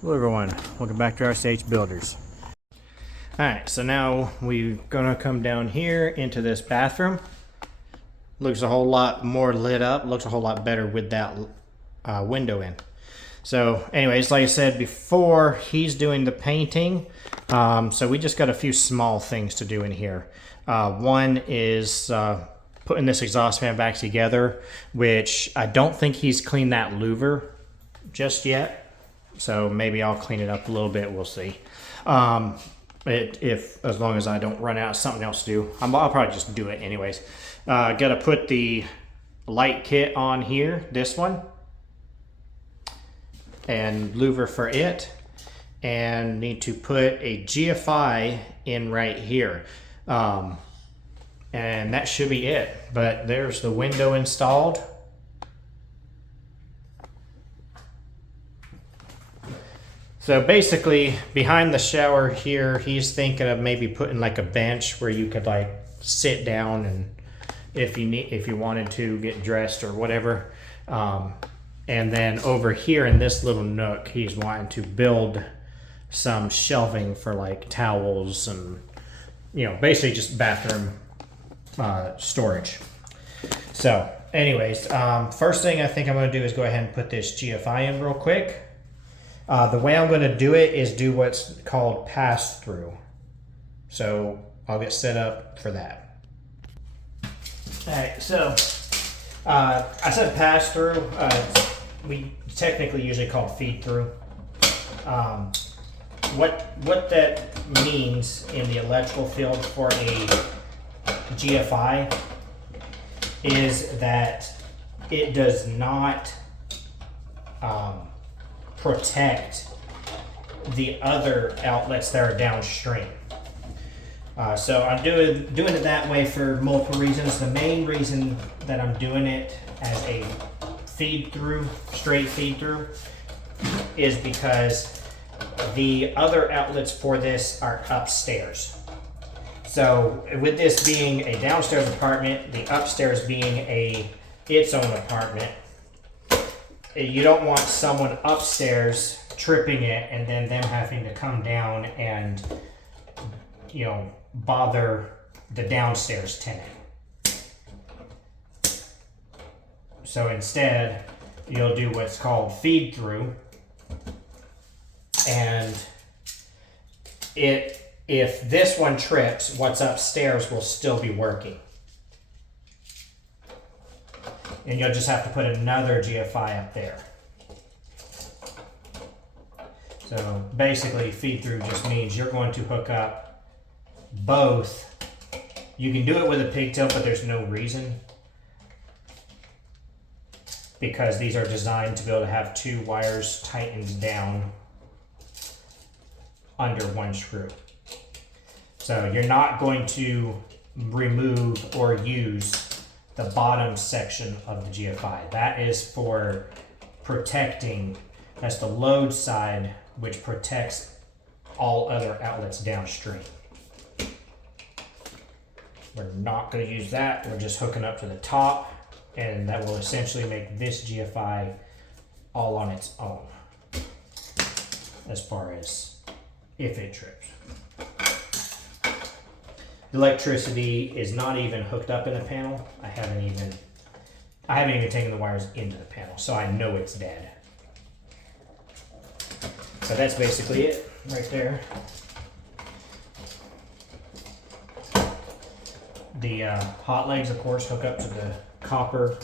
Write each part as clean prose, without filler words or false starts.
Hello everyone, welcome back to RCH Builders. Alright, so now we're gonna come down here into this bathroom. Looks a whole lot more lit up, looks a whole lot better with that window in. So anyways, like I said before, he's doing the painting. So we just got a few small things to do in here. One is putting this exhaust fan back together, which I don't think he's cleaned that louver just yet. So maybe I'll clean it up a little bit. We'll see. As long as I don't run out of something else to do, I'll probably just do it anyways. Got to put the light kit on here, this one, and louver for it, and need to put a GFI in right here, and that should be it. But there's the window installed. So basically, behind the shower here, he's thinking of maybe putting like a bench where you could like sit down and if you wanted to get dressed or whatever. And then over here in this little nook, he's wanting to build some shelving for like towels and, you know, basically just bathroom storage. So anyways, first thing I think I'm going to do is go ahead and put this GFI in real quick. The way I'm going to do it is do what's called pass-through. So I'll get set up for that. Alright, so I said pass-through. We technically usually call feed-through. What that means in the electrical field for a GFI is that it does not protect the other outlets that are downstream. So I'm doing it that way for multiple reasons. The main reason that I'm doing it as a straight feed through, is because the other outlets for this are upstairs. So with this being a downstairs apartment, the upstairs being its own apartment, you don't want someone upstairs tripping it and then them having to come down and, you know, bother the downstairs tenant. So instead, you'll do what's called feed through, and if this one trips, what's upstairs will still be working. And you'll just have to put another GFI up there. So basically, feed through just means you're going to hook up both. You can do it with a pigtail, but there's no reason, because these are designed to be able to have two wires tightened down under one screw. So you're not going to remove or use the bottom section of the GFI. That is for protecting, that's the load side, which protects all other outlets downstream. We're not going to use that. We're just hooking up to the top, and that will essentially make this GFI all on its own as far as if it trips. The electricity is not even hooked up in the panel. I haven't even taken the wires into the panel, so I know it's dead. So that's basically it right there. The hot legs, of course, hook up to the copper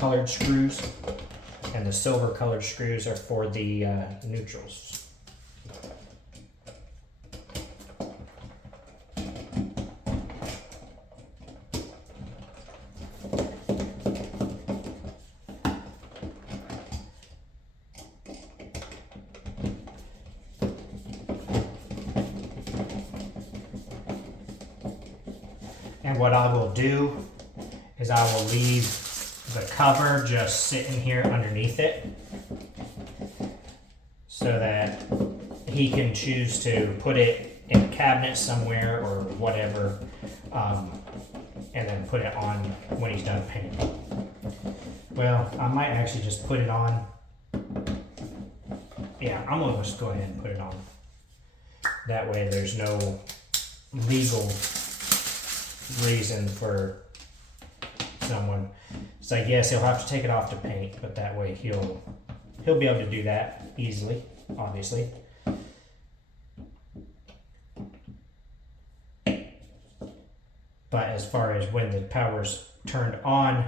colored screws, and the silver colored screws are for the neutrals. And what I will do is I will leave the cover just sitting here underneath it, so that he can choose to put it in a cabinet somewhere or whatever, and then put it on when he's done painting. Well, I might actually just put it on Yeah, I'm gonna just go ahead and put it on. That way there's no legal reason for someone. So I guess he'll have to take it off to paint, but that way he'll be able to do that easily, obviously. But as far as when the power's turned on,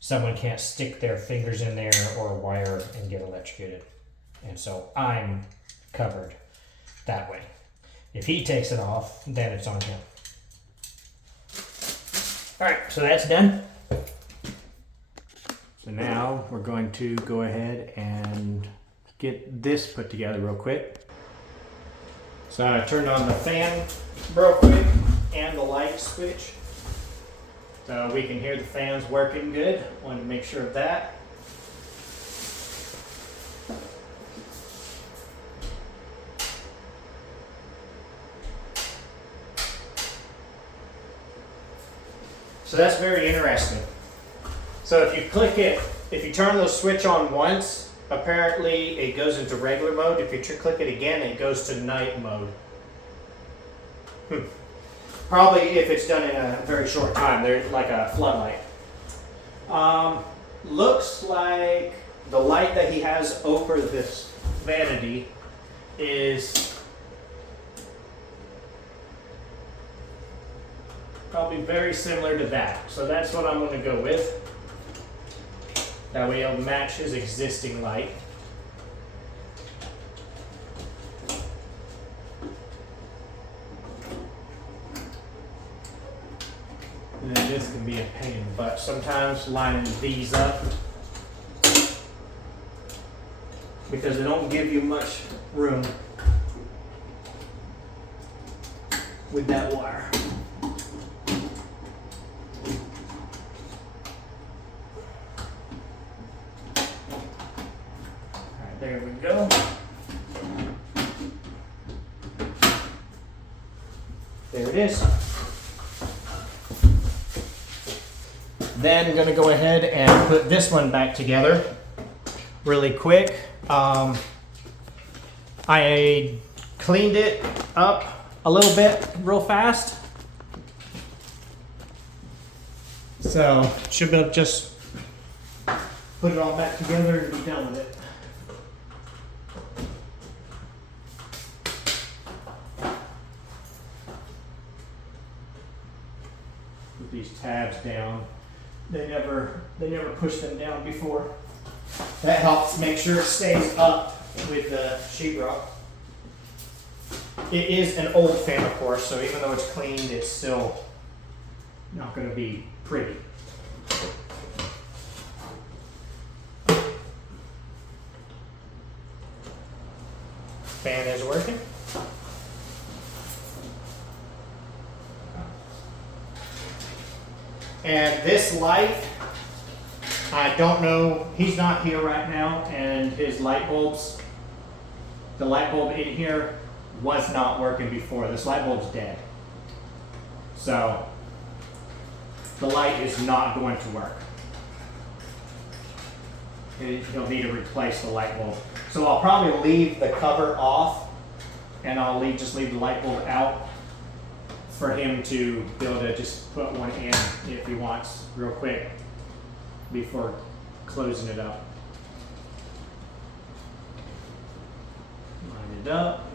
someone can't stick their fingers in there or wire and get electrocuted. And so I'm covered that way. If he takes it off, then it's on him. All right, so that's done. So now we're going to go ahead and get this put together real quick. So I turned on the fan real quick and the light switch. So we can hear the fans working good. Wanted to make sure of that. So that's very interesting. So if you click it, if you turn the switch on once, apparently it goes into regular mode. If you click it again, it goes to night mode. Probably if it's done in a very short time, there's like a floodlight. Looks like the light that he has over this vanity is probably very similar to that. So that's what I'm going to go with. That way it'll match his existing light. And then this can be a pain in the butt sometimes, lining these up, because they don't give you much room with that wire. Alright, there we go. There it is. Then I'm going to go ahead and put this one back together really quick. I cleaned it up a little bit real fast. So should be able to just put it all back together and be done with it. Put these tabs down. They never pushed them down before. That helps make sure it stays up with the sheetrock. It is an old fan, of course, so even though it's cleaned, it's still not going to be pretty. Fan is working. And this light, I don't know, he's not here right now, and his light bulbs, the light bulb in here was not working before. This light bulb's dead. So the light is not going to work. He'll need to replace the light bulb. So I'll probably leave the cover off, and I'll just leave the light bulb out for him to be able to just put one in if he wants real quick before closing it up. Line it up.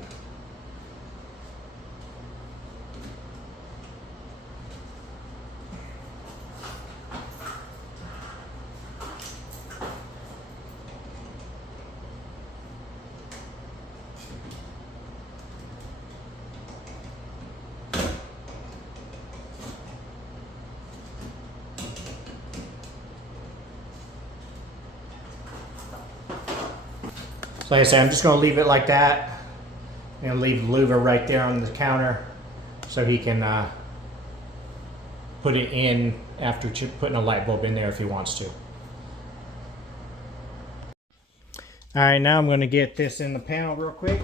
So like I said, I'm just going to leave it like that and leave the louver right there on the counter so he can put it in after putting a light bulb in there if he wants to. All right, now I'm going to get this in the panel real quick.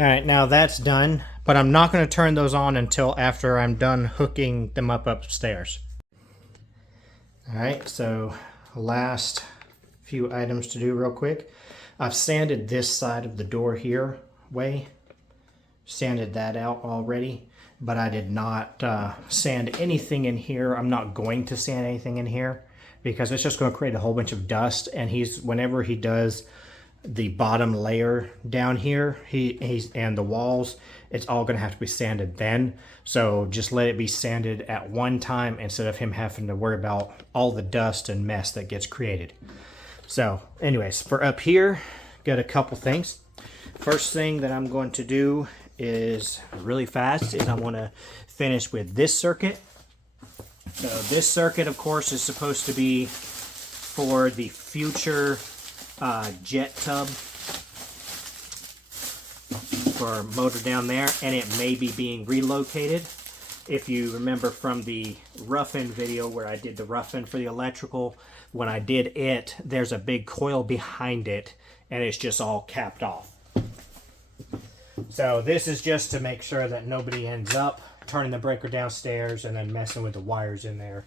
All right, now that's done, but I'm not going to turn those on until after I'm done hooking them up upstairs. All right, so last few items to do real quick. I've sanded this side of the door here sanded that out already, but I did not sand anything in here. I'm not going to sand anything in here because it's just going to create a whole bunch of dust, and whenever he does the bottom layer down here, and the walls, it's all going to have to be sanded then. So just let it be sanded at one time instead of him having to worry about all the dust and mess that gets created. So anyways, for up here, got a couple things. First thing that I'm going to do is really fast is I want to finish with this circuit. So this circuit, of course, is supposed to be for the future jet tub for motor down there, and it may be being relocated. If you remember from the rough-in video where I did the rough-in for the electrical, when I did it, there's a big coil behind it and it's just all capped off. So this is just to make sure that nobody ends up turning the breaker downstairs and then messing with the wires in there.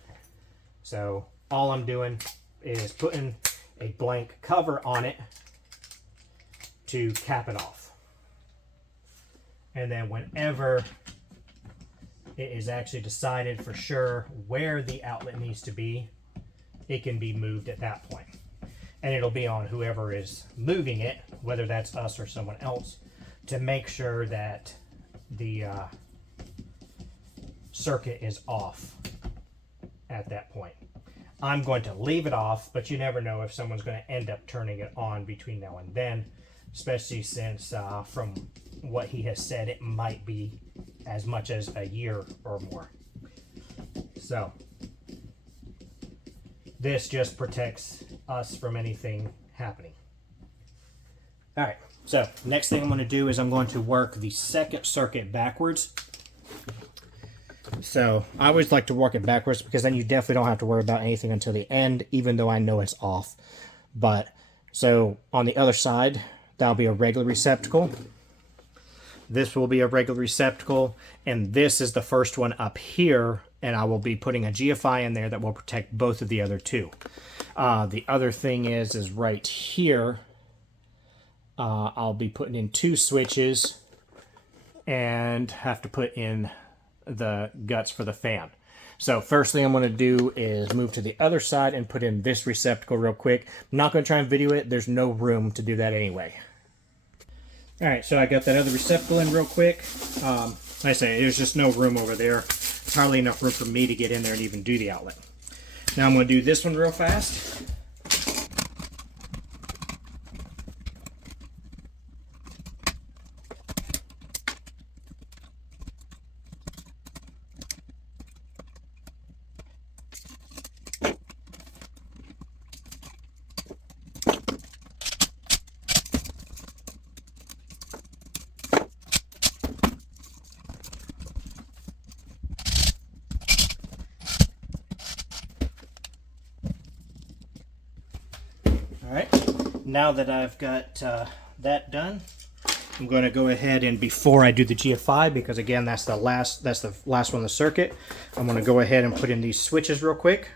So all I'm doing is putting a blank cover on it to cap it off. And then whenever it is actually decided for sure where the outlet needs to be, it can be moved at that point. And it'll be on whoever is moving it, whether that's us or someone else, to make sure that the circuit is off at that point. I'm going to leave it off, but you never know if someone's going to end up turning it on between now and then, especially since from what he has said, it might be as much as a year or more. So this just protects us from anything happening. All right, so next thing I'm going to do is I'm going to work the second circuit backwards. So I always like to work it backwards because then you definitely don't have to worry about anything until the end, even though I know it's off. But so on the other side, that'll be a regular receptacle. This will be a regular receptacle, and this is the first one up here, and I will be putting a GFI in there that will protect both of the other two. The other thing is right here, I'll be putting in 2 switches and have to put in the guts for the fan. So first thing I'm going to do is move to the other side and put in this receptacle real quick. I'm not going to try and video it. There's no room to do that anyway. All right, so I got that other receptacle in real quick. Like I say, there's just no room over there. There's hardly enough room for me to get in there and even do the outlet. Now I'm going to do this one real fast. Alright, now that I've got that done, I'm going to go ahead and before I do the GFI, because again that's the last one in the circuit, I'm going to go ahead and put in these switches real quick.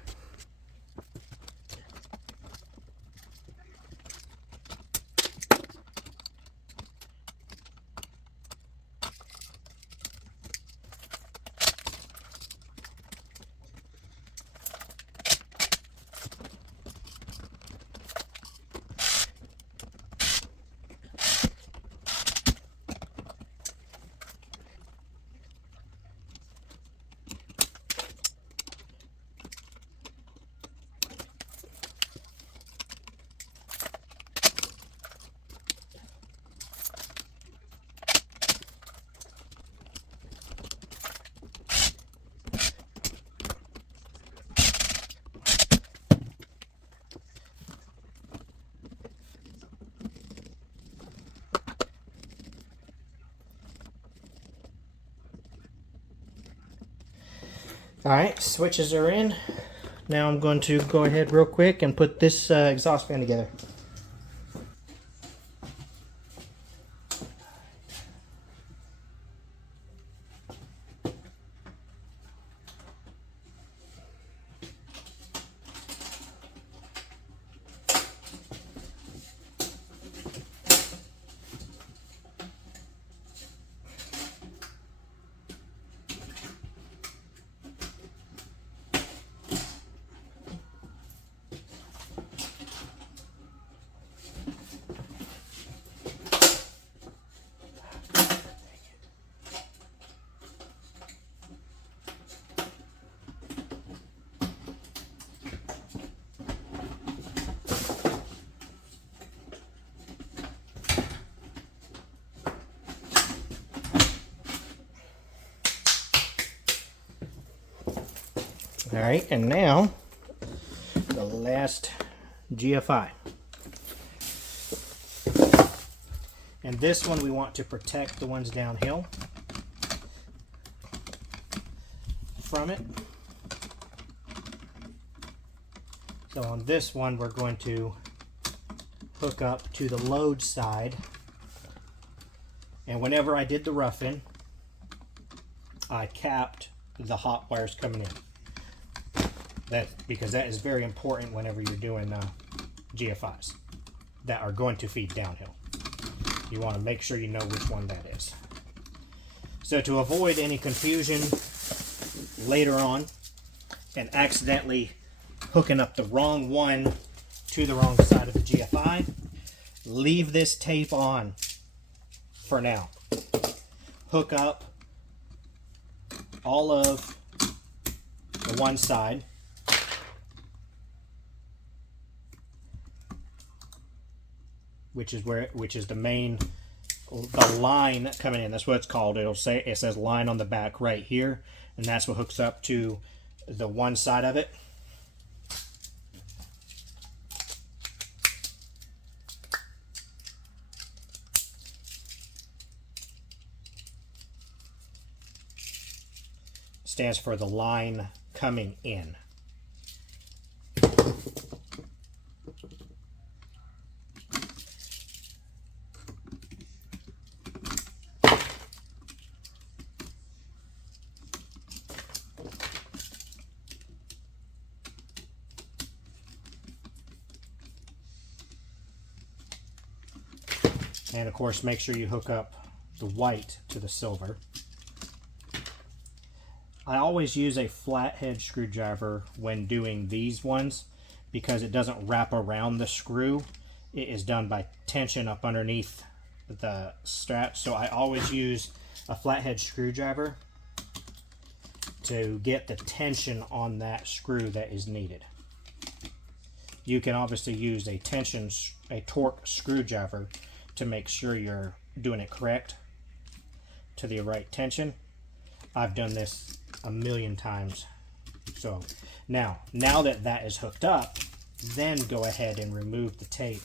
Alright, switches are in. Now I'm going to go ahead real quick and put this exhaust fan together. All right, and now the last GFI. And this one we want to protect the ones downhill from it. So on this one we're going to hook up to the load side. And whenever I did the roughing, I capped the hot wires coming in. Because that is very important whenever you're doing GFIs that are going to feed downhill. You want to make sure you know which one that is. So to avoid any confusion later on and accidentally hooking up the wrong one to the wrong side of the GFI, leave this tape on for now. Hook up all of the one side, which is the main, the line coming in. That's what it's called. It says line on the back right here, and that's what hooks up to the one side of it. Stands for the line coming in. And of course, make sure you hook up the white to the silver. I always use a flathead screwdriver when doing these ones because it doesn't wrap around the screw. It is done by tension up underneath the strap. So I always use a flathead screwdriver to get the tension on that screw that is needed. You can obviously use a torque screwdriver to make sure you're doing it correct to the right tension. I've done this a million times. So now that is hooked up, then go ahead and remove the tape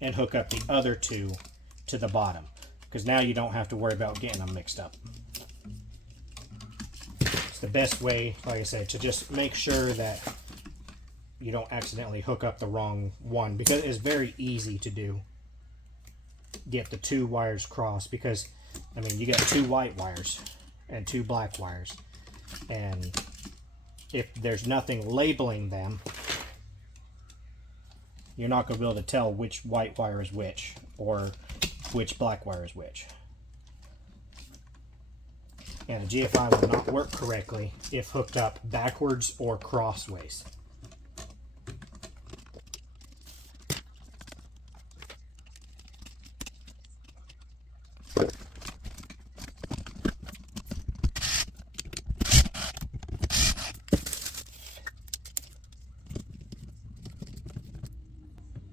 and hook up the other two to the bottom, because now you don't have to worry about getting them mixed up. It's the best way, like I said, to just make sure that you don't accidentally hook up the wrong one, because it's very easy to do. Get the two wires crossed, because I mean, you got two white wires and two black wires, and if there's nothing labeling them, you're not going to be able to tell which white wire is which or which black wire is which. And a GFI will not work correctly if hooked up backwards or crossways.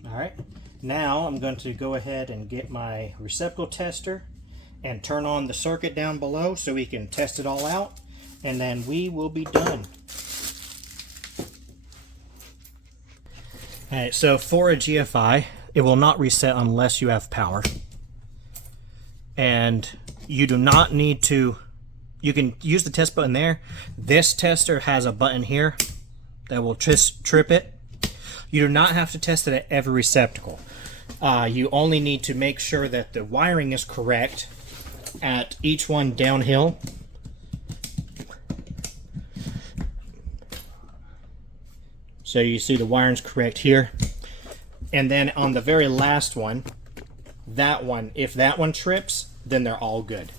Alright, now I'm going to go ahead and get my receptacle tester and turn on the circuit down below so we can test it all out, and then we will be done. Alright, so for a GFI, it will not reset unless you have power. And you do not need to, you can use the test button there. This tester has a button here that will just trip it. You do not have to test it at every receptacle. You only need to make sure that the wiring is correct at each one downhill. So you see the wiring's correct here. And then on the very last one, that one, if that one trips, then they're all good.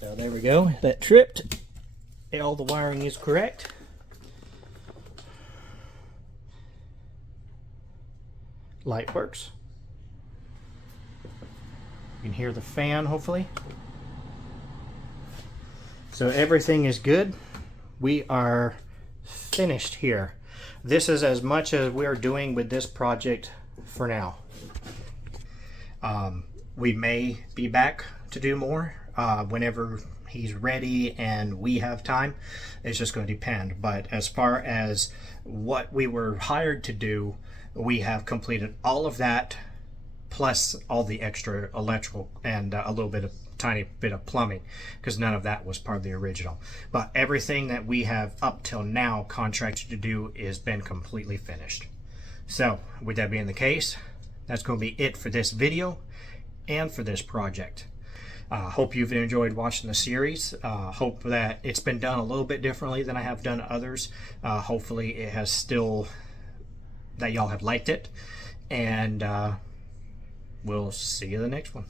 So there we go, that tripped. All the wiring is correct. Light works. You can hear the fan, hopefully. So everything is good. We are finished here. This is as much as we're doing with this project for now. We may be back to do more whenever he's ready and we have time. It's just going to depend. But as far as what we were hired to do, we have completed all of that, plus all the extra electrical and a little bit of tiny bit of plumbing, because none of that was part of the original. But everything that we have up till now contracted to do is been completely finished. So with that being the case, that's going to be it for this video and for this project. Hope you've enjoyed watching the series. Hope that it's been done a little bit differently than I have done others. Hopefully it has still, that y'all have liked it. And we'll see you in the next one.